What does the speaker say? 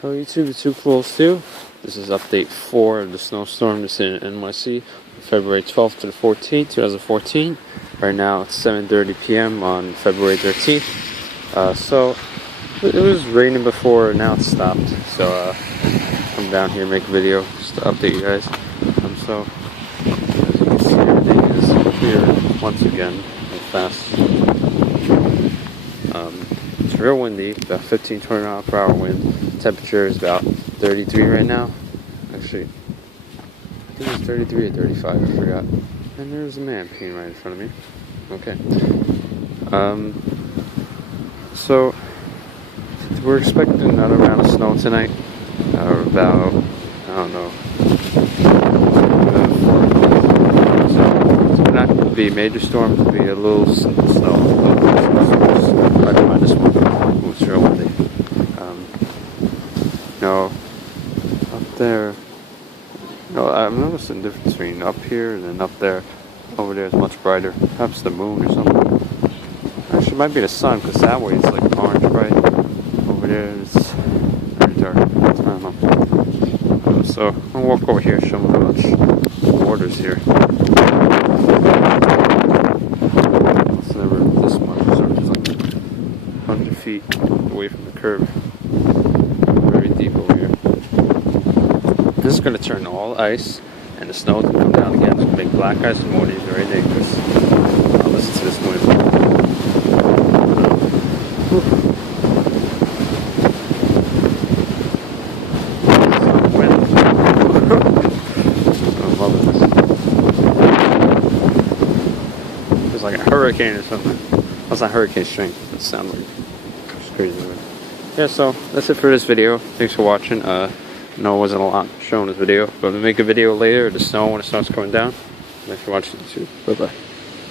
Hello YouTube, it's Too Close too. This is update 4 of the snowstorm that's in NYC, February 12th to the 14th, 2014. Right now it's 7:30 p.m. on February 13th. So it was raining before, now it's stopped. So come down here and make a video just to update you guys. So as you can see, everything is clear once again and fast. It's real windy, about 15-20 mile per hour wind. Temperature is about 33 right now. Actually, I think it's 33 or 35, I forgot. And there's a man peeing right in front of me. Okay. So we're expecting another round of snow tonight. About, I don't know, 4 o'clock. So it's not going to be a major storm, it'll be a little snow. Right behind this one. It's real windy. Up there, I've noticed the difference between up here and then up there. Over there is much brighter. Perhaps the moon or something. Actually, it might be the sun, because that way it's like orange bright. Over there it's very dark. I don't know. So I'm gonna walk over here and show them how much water's here. It's never this much. So it's like 100 feet away from the curb. Very deep over here. This is going to turn all ice, and the snow is going to come down again. It's going to make black ice in the morning. It's very dangerous. I'll listen to this noise. I'm loving this. It's like a hurricane or something. That's not hurricane strength. It sounds like it's crazy. Yeah, so that's it for this video. Thanks for watching. No, it wasn't a lot shown in this video, but I'm going to make a video later of the snow when it starts coming down. Thanks for watching YouTube. Bye-bye.